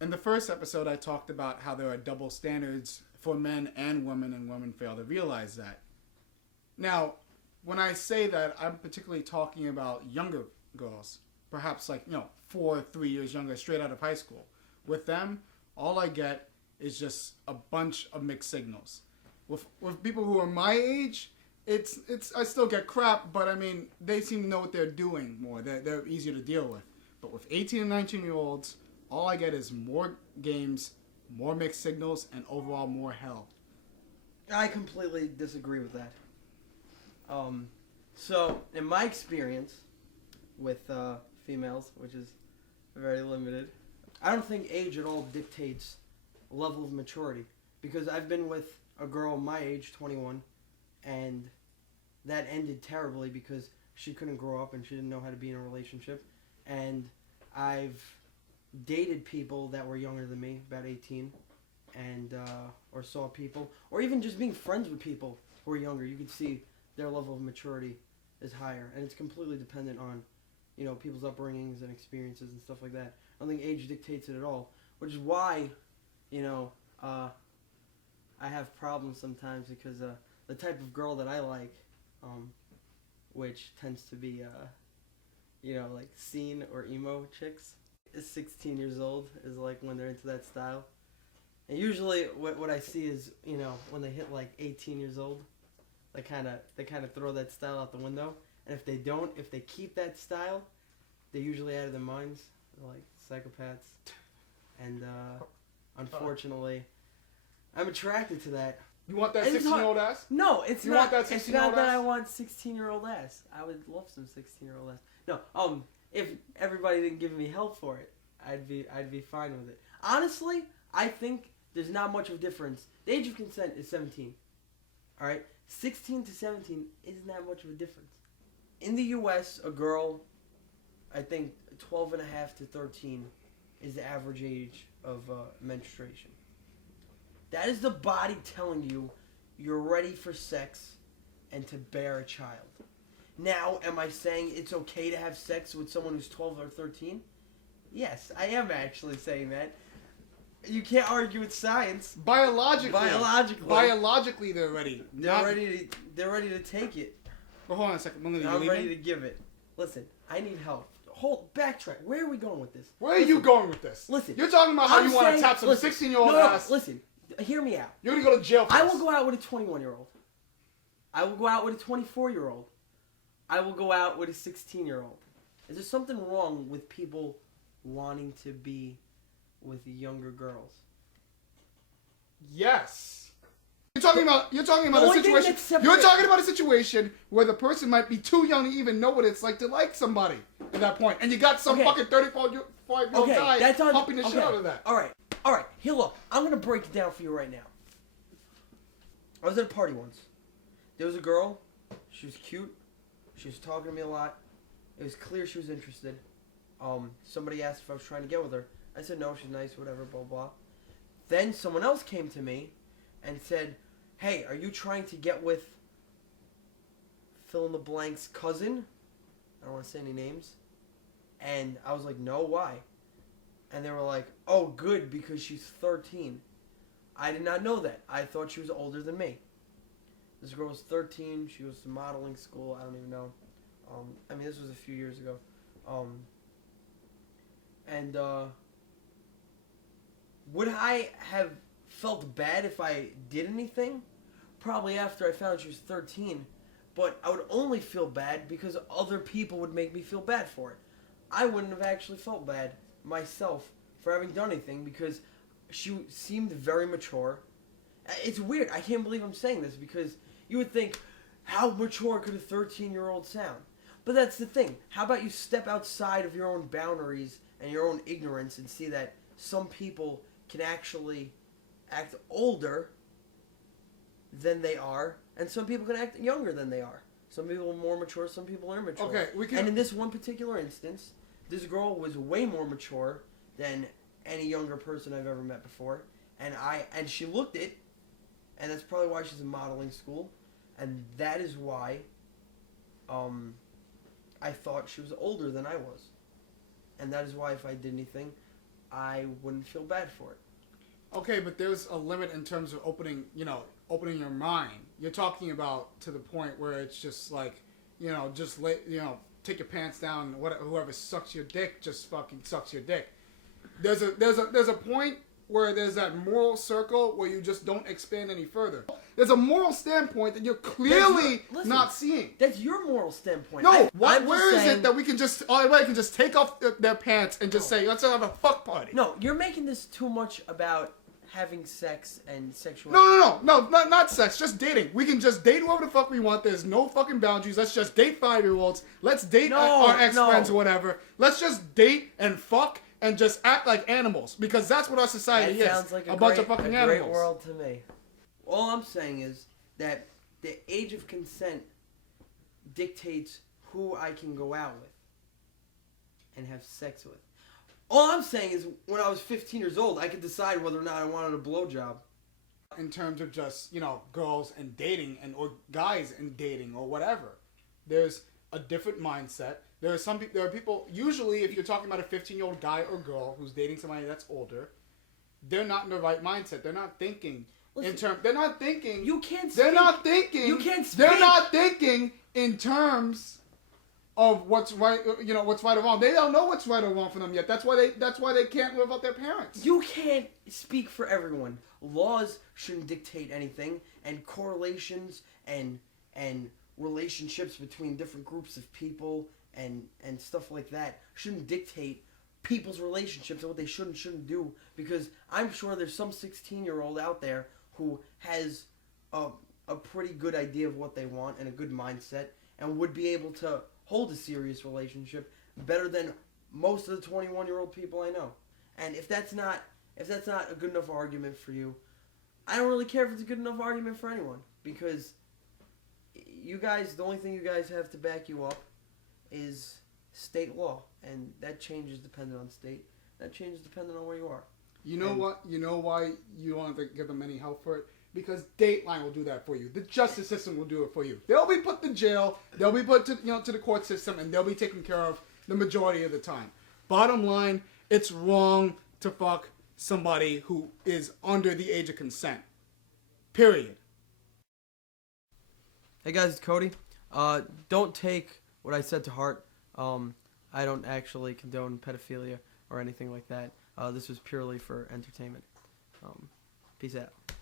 In the first episode, I talked about how there are double standards for men and women fail to realize that. Now, when I say that, I'm particularly talking about younger girls, perhaps like 3 years younger, straight out of high school. With them, all I get is just a bunch of mixed signals. With people who are my age, it's I still get crap, but I mean they seem to know what they're doing more. They're easier to deal with. But with 18 and 19-year-olds, all I get is more games, more mixed signals, and overall more hell. I completely disagree with that. So in my experience with females, which is very limited, I don't think age at all dictates level of maturity, because I've been with a girl my age, 21, and that ended terribly because she couldn't grow up and she didn't know how to be in a relationship. And I've dated people that were younger than me, about 18, and or saw people, or even just being friends with people who are younger. You could see their level of maturity is higher, and it's completely dependent on, people's upbringings and experiences and stuff like that. I don't think age dictates it at all, which is why, I have problems sometimes because the type of girl that I like, which tends to be, like scene or emo chicks, is 16 years old, is like when they're into that style. And usually what I see is, when they hit like 18 years old, they kind of throw that style out the window. And if they keep that style, they're usually out of their minds. They're like psychopaths. And unfortunately, I'm attracted to that. You want that 16-year-old ass? No, it's you not. Want that it's 16-year-old not that ass? I want 16-year-old ass. I would love some 16-year-old ass. No, if everybody didn't give me help for it, I'd be fine with it. Honestly, I think there's not much of a difference. The age of consent is 17. All right, 16 to 17 isn't that much of a difference. In the U.S., a girl, I think 12 and a half to 13 is the average age of menstruation. That is the body telling you you're ready for sex and to bear a child. Now, am I saying it's okay to have sex with someone who's 12 or 13? Yes, I am actually saying that. You can't argue with science. Biologically, they're ready. They're ready to take it. But hold on a second. I'm ready to give it. Listen, I need help. Backtrack. Where are we going with this? Where are you going with this? Listen. You're talking about how you want to tap some 16-year-old ass. Listen. Hear me out. You're going to go to jail for I this. will go out with a 21-year-old. I will go out with a 24-year-old. I will go out with a 16-year-old. Is there something wrong with people wanting to be with younger girls? Yes. You're talking about a situation. You're talking about a situation where the person might be too young to even know what it's like to like somebody at that point, and you got some fucking 35-year-old guy pumping the shit out of that. All right. Here, look. I'm gonna break it down for you right now. I was at a party once. There was a girl. She was cute. She was talking to me a lot. It was clear she was interested. Somebody asked if I was trying to get with her. I said no. She's nice. Whatever. Blah blah. Then someone else came to me and said, "Hey, are you trying to get with fill in the blank's cousin?" I don't want to say any names. And I was like, "No, why?" And they were like, "Oh, good, because she's 13." I did not know that. I thought she was older than me. This girl was 13. She was to modeling school. I don't even know. This was a few years ago. Would I have felt bad if I did anything? Probably after I found she was 13. But I would only feel bad because other people would make me feel bad for it. I wouldn't have actually felt bad myself for having done anything because she seemed very mature. It's weird. I can't believe I'm saying this because you would think, how mature could a 13-year-old sound? But that's the thing. How about you step outside of your own boundaries and your own ignorance and see that some people can actually act older than they are, and some people can act younger than they are. Some people are more mature, some people are immature. Okay, And in this one particular instance, this girl was way more mature than any younger person I've ever met before, and she looked it, and that's probably why she's in modeling school, and that is why I thought she was older than I was. And that is why if I did anything, I wouldn't feel bad for it. Okay, but there's a limit in terms of opening your mind. You're talking about to the point where it's just like, just take your pants down. Whoever sucks your dick just fucking sucks your dick. There's a point where there's that moral circle where you just don't expand any further. There's a moral standpoint that you're clearly not seeing. That's your moral standpoint. No, where is it that we can just take off their pants and just say, let's have a fuck party? No, you're making this too much about having sex and sexuality. No, not sex, just dating. We can just date whoever the fuck we want. There's no fucking boundaries. Let's just date 5-year-olds. Let's date our ex-friends or whatever. Let's just date and fuck and just act like animals, because that's what our society is. Sounds like bunch of fucking animals. Great world to me. All I'm saying is that the age of consent dictates who I can go out with and have sex with. All I'm saying is when I was 15 years old, I could decide whether or not I wanted a blowjob. In terms of just, girls and dating or guys and dating or whatever, there's a different mindset. There are people, usually if you're talking about a 15-year-old guy or girl who's dating somebody that's older, they're not in the right mindset. They're not thinking they're not thinking. You can't speak. They're not thinking. You can't speak. They're not thinking in terms of what's right, what's right or wrong. They don't know what's right or wrong for them yet. That's why they can't live out their parents. You can't speak for everyone. Laws shouldn't dictate anything, and correlations and relationships between different groups of people and stuff like that shouldn't dictate people's relationships and what they should and shouldn't do, because I'm sure there's some 16-year-old out there who has a pretty good idea of what they want and a good mindset and would be able to hold a serious relationship better than most of the 21-year-old people I know. And if that's not a good enough argument for you, I don't really care if it's a good enough argument for anyone, because you guys, the only thing you guys have to back you up is state law, and that changes depending on state. That changes depending on where you are. You know what? You know why you don't have to give them any help for it? Because Dateline will do that for you. The justice system will do it for you. They'll be put to jail. They'll be put to the court system, and they'll be taken care of the majority of the time. Bottom line, it's wrong to fuck somebody who is under the age of consent. Period. Hey guys, it's Cody. Don't take what I said to heart. I don't actually condone pedophilia or anything like that. This was purely for entertainment. Peace out.